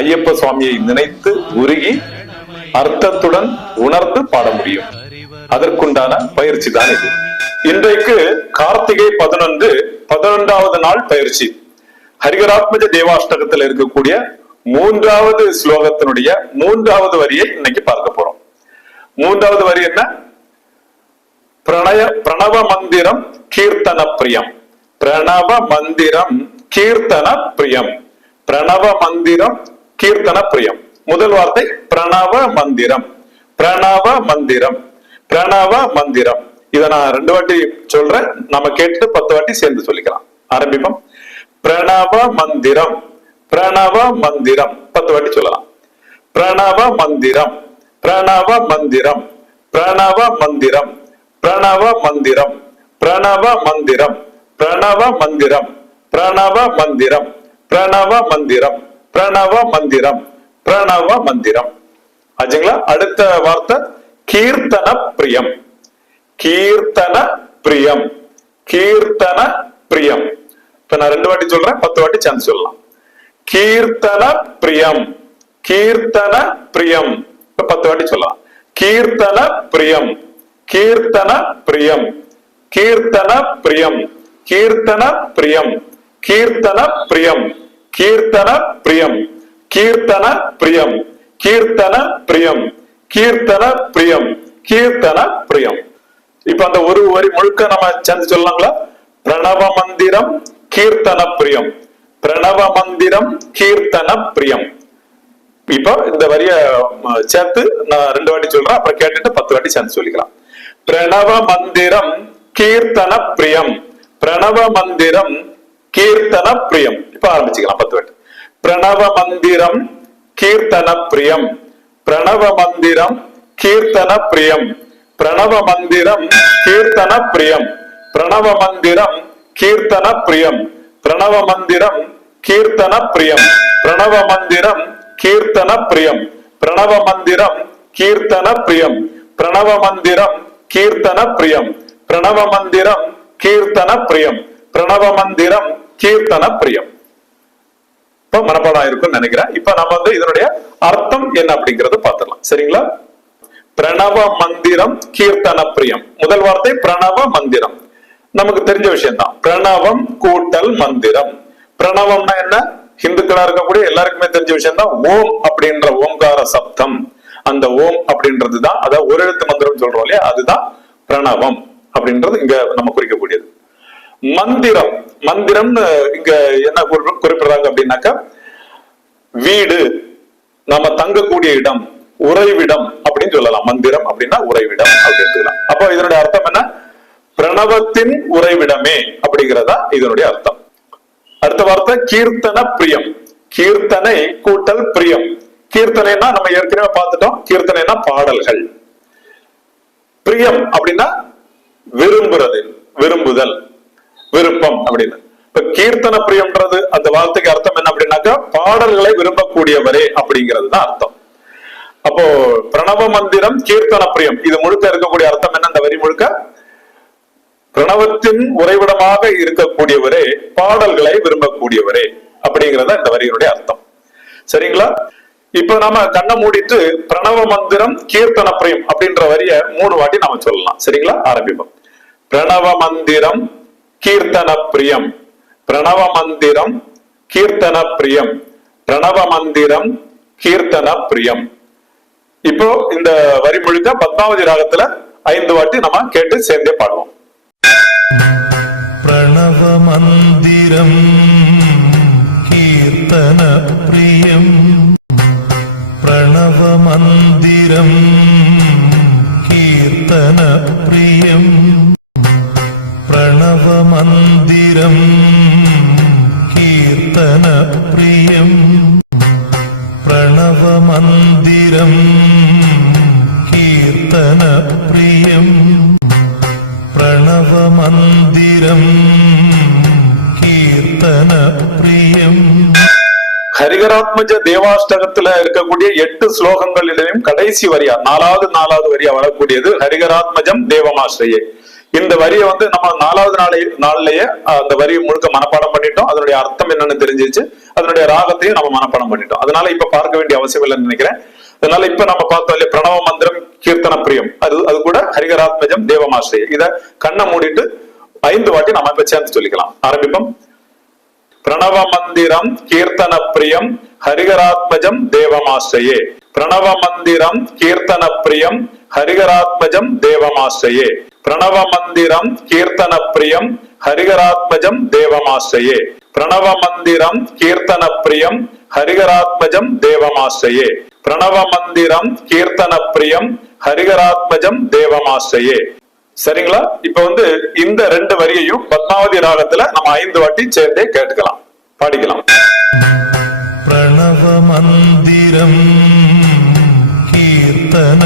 ஐயப்ப சுவாமியை நினைத்து உருகி அர்த்தத்துடன் உணர்ந்து பாட முடியும். அதற்குண்டான பயிற்சி தான் இது. இன்றைக்கு கார்த்திகை பதினொன்று பதினொன்றாவது நாள் பயிற்சி. ஹரிகராத்மஜ தேவாஷ்டகத்தில் இருக்கக்கூடிய மூன்றாவது ஸ்லோகத்தினுடைய மூன்றாவது வரியை இன்னைக்கு பார்க்க போறோம். மூன்றாவது வரி என்ன? பிரணய பிரணவ மந்திரம் கீர்த்தன பிரியம். பிரணவ மந்திரம் கீர்த்தன பிரியம். பிரணவ மந்திரம் கீர்த்தன பிரியம் முதல் வார்த்தை பிரணவ மந்திரம் பிரணவ மந்திரம் பிரணவ மந்திரம் இதை நான் ரெண்டு வாட்டி சொல்றேன் நம்ம கேட்டு பத்து வாட்டி சேர்ந்து சொல்லிக்கலாம் ஆரம்பிப்போம் பிரணவ மந்திரம் பிரணவ மந்திரம் பத்து வாட்டி சொல்லலாம் பிரணவ மந்திரம் பிரணவ மந்திரம் பிரணவ மந்திரம் பிரணவ மந்திரம் பிரணவ மந்திரம் பிரணவ மந்திரம் பிரணவ மந்திரம் பிரணவ மந்திரம் பிரணவ மந்திரம் பிரணவ மந்திரம் ஆச்சுங்களா அடுத்த வார்த்தை கீர்த்தன பிரியம் கீர்த்தன பிரியம் கீர்த்தன பிரியம் இப்ப நான் ரெண்டு வாட்டி சொல்றேன் பத்து வாட்டி சேர்ந்து சொல்லலாம் கீர்த்தன பிரியம் கீர்த்தன பிரியம் இப்ப பத்து வாட்டி சொல்லலாம் கீர்த்தன பிரியம் கீர்த்தன பிரியம் கீர்த்தன பிரியம் கீர்த்தன பிரியம் கீர்த்தன பிரியம் கீர்த்தன பிரியம். கீர்த்தன பிரியம். கீர்த்தன பிரியம். கீர்த்தன பிரியம். கீர்த்தன பிரியம். இப்ப அந்த ஒரு வரி முழுக்க நம்ம சேர்ந்து சொல்லலாங்களா? பிரணவ மந்திரம் கீர்த்தன பிரியம். பிரணவ மந்திரம் கீர்த்தன பிரியம். இப்போ இந்த வரிய சேர்த்து நான் ரெண்டு வாட்டி சொல்றேன் அப்புறம் கேட்டுட்டு பத்து வாட்டி சேர்ந்து சொல்லிக்கலாம். பிரணவ மந்திரம் கீர்த்தன பிரியம். பிரணவ மந்திரம் கீர்த்தன பிரியம். இப்ப ஆரம்பிச்சுக்கலாம் பத்து வாட்டி பிரணவ மந்திரம் கீர்த்தன பிரியம் பிரணவ மந்திரம் கீர்த்தன பிரியம் பிரணவ மந்திரம் கீர்த்தன பிரியம் பிரணவ மந்திரம் கீர்த்தன பிரியம் பிரணவ மந்திரம் கீர்த்தன பிரியம் பிரணவ மந்திரம் கீர்த்தன பிரியம் பிரணவ மந்திரம் கீர்த்தன பிரியம் பிரணவ மந்திரம் கீர்த்தன பிரியம் பிரணவ மந்திரம் கீர்த்தன பிரியம் பிரணவ மந்திரம் கீர்த்தன பிரியம் இப்ப மனப்பாடம் இருக்கும்னு நினைக்கிறேன். இப்ப நம்ம வந்து இதனுடைய அர்த்தம் என்ன அப்படிங்கறத பார்த்துடலாம். சரிங்களா? பிரணவ மந்திரம் கீர்த்தன பிரியம். முதல் வார்த்தை பிரணவ மந்திரம். நமக்கு தெரிஞ்ச விஷயம் தான் பிரணவம் கூட்டல் மந்திரம். பிரணவம்னா என்ன? ஹிந்துக்களா இருக்கக்கூடிய எல்லாருக்குமே தெரிஞ்ச விஷயம் தான் ஓம் அப்படின்ற ஓம்கார சப்தம். அந்த ஓம் அப்படின்றது தான் அதாவது ஒரு எழுத்து மந்திரம் சொல்றோம் இல்லையா? அதுதான் பிரணவம் அப்படின்றது இங்க நம்ம குறிக்கக்கூடிய மந்திரம். மந்திரம்னு இங்க என்ன குறிப்பிடுறாங்க அப்படின்னாக்கா வீடு நம்ம தங்கக்கூடிய இடம் உறைவிடம் அப்படின்னு சொல்லலாம். மந்திரம் அப்படின்னா உறைவிடம் அப்படின்னு சொல்லலாம். அப்போ இதனுடைய அர்த்தம் என்ன? பிரணவத்தின் உறைவிடமே அப்படிங்கிறதா இதனுடைய அர்த்தம். அடுத்த வார்த்தை கீர்த்தன பிரியம். கீர்த்தனை கூட்டல் பிரியம். கீர்த்தனைனா நம்ம ஏற்கனவே பார்த்துட்டோம். கீர்த்தனைனா பாடல்கள். பிரியம் அப்படின்னா விரும்புறது விரும்புதல். விருப்பம் அப்படின்னு. இப்ப கீர்த்தன பிரியம்ன்றது அந்த வார்த்தைக்கு அர்த்தம் என்ன அப்படின்னாக்கா பாடல்களை விரும்பக்கூடியவரே அப்படிங்கிறது தான் அர்த்தம். அப்போ பிரணவ மந்திரம் கீர்த்தன பிரியம் இது முழுக்க இருக்கக்கூடிய அர்த்தம் என்ன அந்த வரி முழுக்க? பிரணவத்தின் உறைவிடமாக இருக்கக்கூடியவரே பாடல்களை விரும்பக்கூடியவரே அப்படிங்கிறது இந்த வரியினுடைய அர்த்தம். சரிங்களா? இப்ப நாம கண்ணை மூடிட்டு பிரணவ மந்திரம் கீர்த்தன பிரியம் அப்படின்ற வரிய மூணு வாட்டி நாம சொல்லலாம். சரிங்களா? ஆரம்பிப்போம். பிரணவ மந்திரம் கீர்த்தன பிரியம் பிரணவ மந்திரம் கீர்த்தன பிரியம் பிரணவ மந்திரம் கீர்த்தன பிரியம் இப்போ இந்த வரி முழுக்க பத்மாவதி ராகத்துல ஐந்து வாட்டி நம்ம கேட்டு சேர்ந்தே பாடுவோம். பிரணவ மந்திரம் கீர்த்தன பிரியம் பிரணவ மந்திரம் கீர்த்தன பிரியம் ஹரிகராத்மஜ தேவாஷ்டகத்துல இருக்கக்கூடிய எட்டு ஸ்லோகங்களிலையும் கடைசி வரியா நாலாவது நாலாவது வரியா வரக்கூடியது ஹரிகராத்மஜம் தேவமாஸ்ரயே. இந்த வரியை வந்து நம்ம நாலாவது நாளை நாள்லயே அந்த வரி முழுக்க மனப்பாடம் பண்ணிட்டோம். அதனுடைய அர்த்தம் என்னன்னு தெரிஞ்சிச்சு அதனுடைய ராகத்தையும் நம்ம மனப்பாடம் பண்ணிட்டோம். அதனால இப்ப பார்க்க வேண்டிய அவசியம் இல்லைன்னு நினைக்கிறேன். அதனால இப்ப நம்ம பார்த்தோம் இல்லையா பிரணவ மந்திரம் கீர்த்தன பிரியம். அது அது கூட ஹரிகராத்மஜம் தேவமாஸ்ரயே. இத கண்ணை மூடிட்டு ஐந்து வாட்டி நம்ம இப்ப சேர்ந்து சொல்லிக்கலாம். ஆரம்பிப்போம். பிரணவ மந்திரம் கீர்த்தன பிரியம் ஹரிகராத்மஜம் தேவமாசையே. பிரணவ மந்திரம் கீர்த்தன பிரியம் ஹரிகராத்மஜம் தேவமாசையே. பிரணவ மந்திரம் கீர்த்தன பிரியம் ஹரிகராத்மஜம் தேவமாசையே. பிரணவ மந்திரம் கீர்த்தன பிரியம் ஹரிகராத்மஜம் தேவமாசையே. பிரணவ மந்திரம் கீர்த்தன பிரியம் ஹரிகராத்மஜம் தேவமாசையே. சரிங்களா? இப்ப வந்து இந்த ரெண்டு வரியையும் பத்மாவதி ராகத்துல நம்ம ஐந்து வாட்டி சேர்ந்தே கேட்டுக்கலாம். பாடிக்கலாம். பிரணவ மந்திரம் கீர்த்தன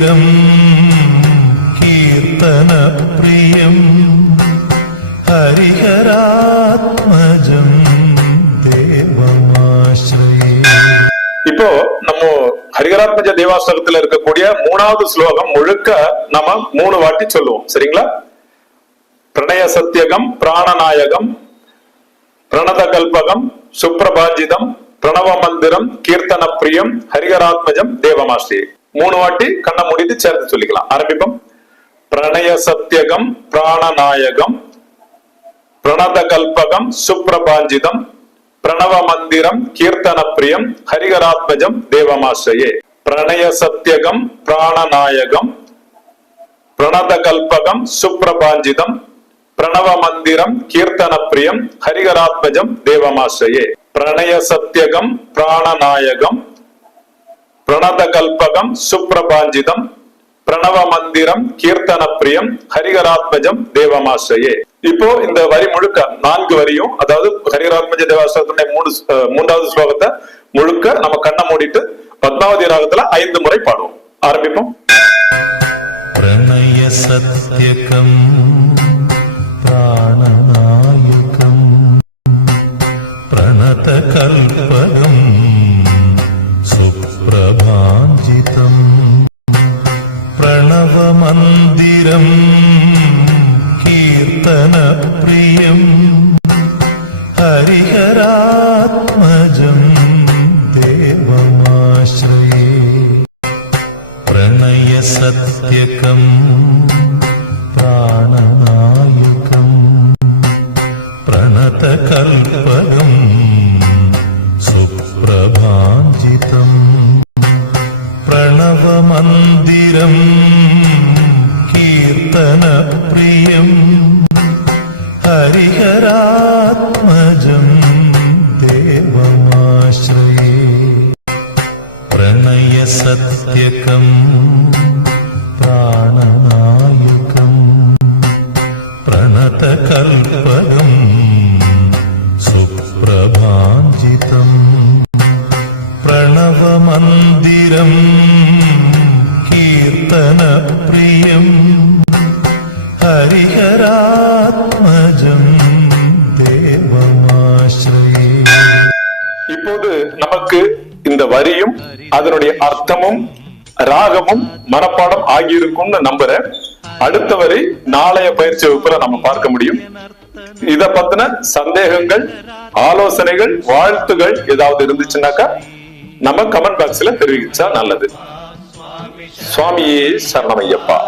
സ്ഥിരം കീർത്തന പ്രിയം ഹരിഹരാത്മജം இப்போ நம்ம ஹரிகராத்மஜ தேவாஸ்தகத்துல இருக்கக்கூடிய மூணாவது ஸ்லோகம் முழுக்க நம்ம மூணு வாட்டி சொல்லுவோம். சரிங்களா? பிரணய சத்தியகம் பிராணநாயகம் பிரணத கல்பகம் சுப்ரபாஜிதம் பிரணவ மந்திரம் கீர்த்தன பிரியம் ஹரிகராத்மஜம் தேவமாஸ்ரீ மூணு வாட்டி கண்ணை மூடிட்டு சேர்த்து சொல்லிக்கலாம். ஆரம்பிப்போம். பிரணய சத்தியகம் பிராணநாயகம் பிரணத கல்பகம் சுப்ரபாஞ்சிதம் பிரணவ மந்திரம் கீர்த்தன பிரியம் ஹரிகராத்மஜம் தேவமாஸ்ரயே பிரணய சத்தியகம் பிராணநாயகம் பிரணத கல்பகம் சுப்ரபாஞ்சிதம் பிரணவ மந்திரம் கீர்த்தன பிரியம் ஹரிகராத்மஜம் தேவமாசிரயே பிரணய சத்தியகம் பிராணநாயகம் பிரணத கல்பகம் சுப்பிரபாஞ்சிதம் பிரணவ மந்திரம் கீர்த்தன பிரியம் ஹரிகராத்மஜம் தேவமாசிரியே இப்போ இந்த வரி முழுக்க நான்கு வரியும் அதாவது ஹரிகராத்மஜ தேவாசிரத்தினுடைய மூணு மூன்றாவது ஸ்லோகத்தை முழுக்க நம்ம கண்ணை மூடிட்டு பத்மாவதி ராகத்துல ஐந்து முறை பாடுவோம் ஆரம்பிப்போம் பிரணய சத்தியகம் பிராணனா കീർത്തന പ്രിയം ഹരിഹരാത്മജം ദേവമാശ്രയേ. പ്രണയ സത്യകം प्रणतकल्पकम् सुप्रभाञ्जितम् प्रणवमन्दिरम् कीर्तनप्रियम् हरिहरात्मजम् देवमाश्रये இப்போது நமக்கு இந்த வரியும் அதனுடைய அர்த்தமும் ராகமும் மனப்பாடம் ஆகியிருக்கும்னு நம்புறேன் அடுத்த வரை நாளைய பயிற்சி வகுப்புல நம்ம பார்க்க முடியும். இத பத்தின சந்தேகங்கள் ஆலோசனைகள் வாழ்த்துகள் ஏதாவது இருந்துச்சுன்னாக்கா நம்ம கமெண்ட் பாக்ஸ்ல தெரிவிச்சா நல்லது. சுவாமியே சரணமையப்பா.